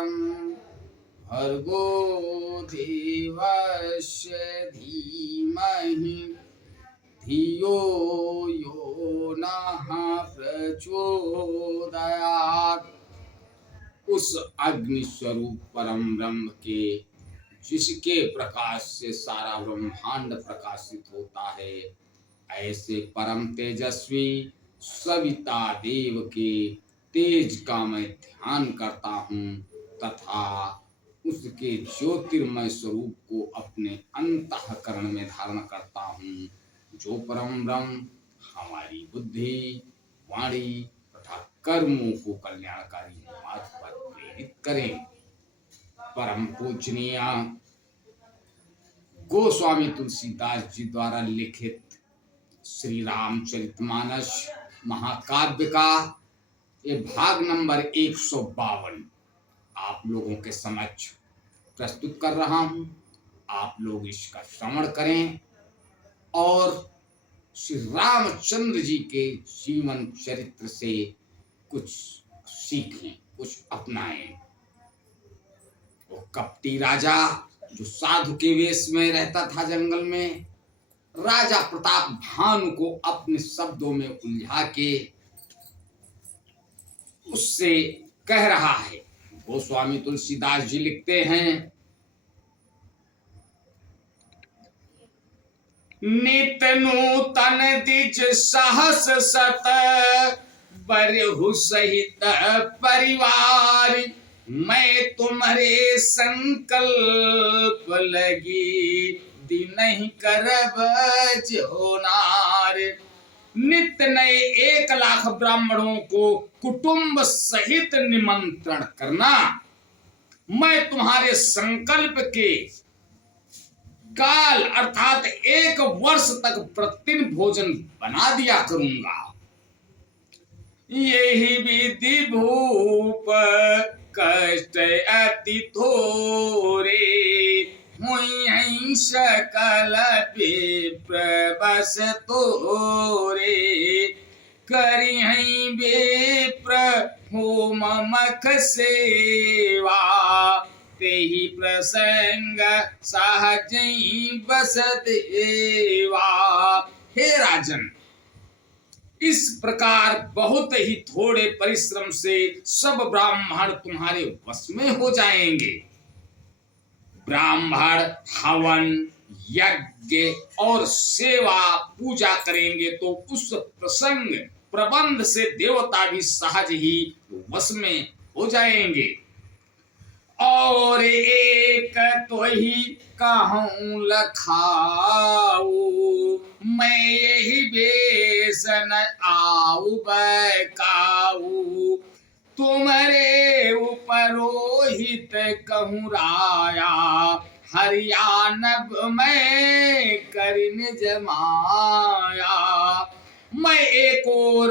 परं भर्गो देवस्य धीमहि धियो यो नः प्रचोदयात्। उस अग्नि स्वरूप परम ब्रह्म के, जिसके प्रकाश से सारा ब्रह्मांड प्रकाशित होता है, ऐसे परम तेजस्वी सविता देव के तेज का मैं ध्यान करता हूँ तथा उसके ज्योतिर्मय स्वरूप को अपने अंतःकरण में धारण करता हूँ, जो परम ब्रह्म हमारी बुद्धि, वाणी तथा कर्मों को कल्याणकारी मार्ग पर प्रेरित करें। परम पूजनीय गोस्वामी तुलसीदास जी द्वारा लिखित श्री रामचरितमानस महाकाव्य का ये भाग नंबर 152 आप लोगों के समक्ष प्रस्तुत कर रहा हूं। आप लोग इसका श्रवण करें और श्री रामचंद्र जी के जीवन चरित्र से कुछ सीखें, कुछ अपनाएं। वो कपटी राजा जो साधु के वेश में रहता था जंगल में, राजा प्रताप भानु को अपने शब्दों में उलझा के उससे कह रहा है। गोस्वामी तुलसीदास जी लिखते हैं, नित नूतन द्विज सहस सत बरहु सहित परिवार, मैं तुम्हारे संकल्प लगी दिनहि करब जोनार। नित्य नए 1 लाख ब्राह्मणों को कुटुंब सहित निमंत्रण करना, मैं तुम्हारे संकल्प के काल अर्थात 1 वर्ष तक प्रतिदिन भोजन बना दिया करूंगा। यही विधि भूप कष्ट अति थोरे, हुई सकल विप्र बस तोरे। करी विप्र होम मख सेवा, तेहि प्रसंग सहज बस देवा। हे राजन, इस प्रकार बहुत ही थोड़े परिश्रम से सब ब्राह्मण तुम्हारे वश में हो जाएंगे। ब्राह्मण हवन, यज्ञ और सेवा पूजा करेंगे तो उस प्रसंग प्रबंध से देवता भी सहज ही वश में हो जाएंगे। और एक तो ही कहूँ लखाऊ, मैं यही बेसन आऊ बैकाऊ। तुम्हारे उपरोहित कहूँ राया, हरियाणब मैं करिन जमाया। मैं एक और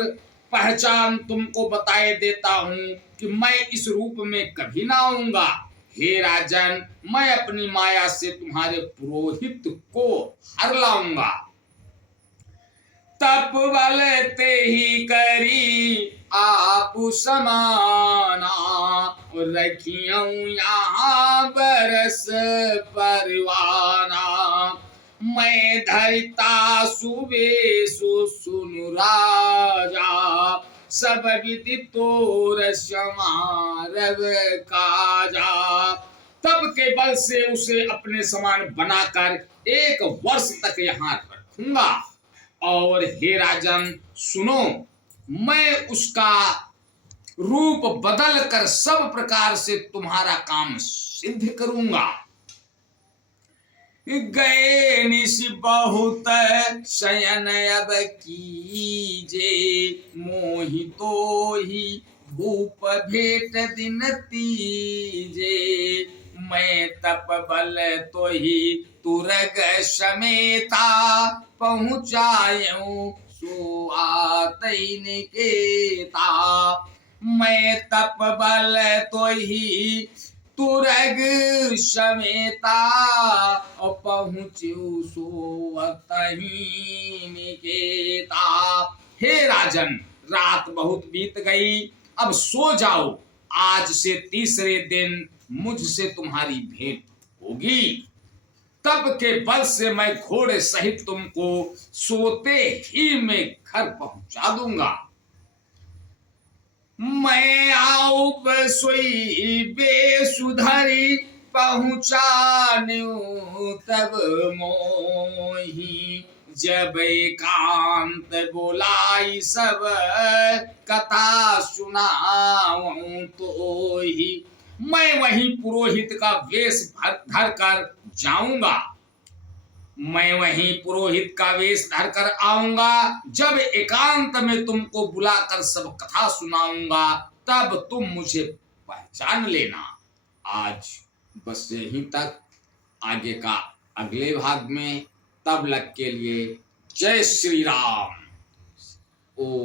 पहचान तुमको बताए देता हूँ कि मैं इस रूप में कभी ना आऊंगा। हे राजन, मैं अपनी माया से तुम्हारे पुरोहित को हर लाऊंगा। तप बल ते ही करी आप समाना, रखियों यहाँ बरस परवाना। मैं धरिता सुबेसु सुनु राजा, सब विधि तोर समारव काजा। तब के बल से उसे अपने समान बनाकर 1 वर्ष तक यहाँ रखूंगा। और हे राजन सुनो, मैं उसका रूप बदल कर सब प्रकार से तुम्हारा काम सिद्ध करूंगा। गए निशि बहुत शयन अब कीजे, मोहि तो ही भूप भेट दिन तीजे। मैं तप बल तो ही तुरग समेता, पहुँचायूं सो आतई निकेता। मैं तप बल तो ही तुरग समेता, और पहुँचू सो अतही निकेता। हे राजन, रात बहुत बीत गई, अब सो जाओ। आज से तीसरे दिन मुझसे तुम्हारी भेंट होगी। तब के बल से मैं घोड़े सहित तुमको सोते ही मैं घर पहुंचा दूंगा। मैं आऊ सोई बेसुधरी पहुंचान्यू तब मोही। जब एकांत बोलाई सब कथा सुनाऊं तो ही। मैं वहीं पुरोहित का वेश धर कर जाऊंगा। मैं वहीं पुरोहित का वेश धर कर आऊंगा। जब एकांत में तुमको बुलाकर सब कथा सुनाऊंगा तब तुम मुझे पहचान लेना। आज बस यहीं तक। आगे का अगले भाग में। तब तक के लिए जय श्री राम। ओ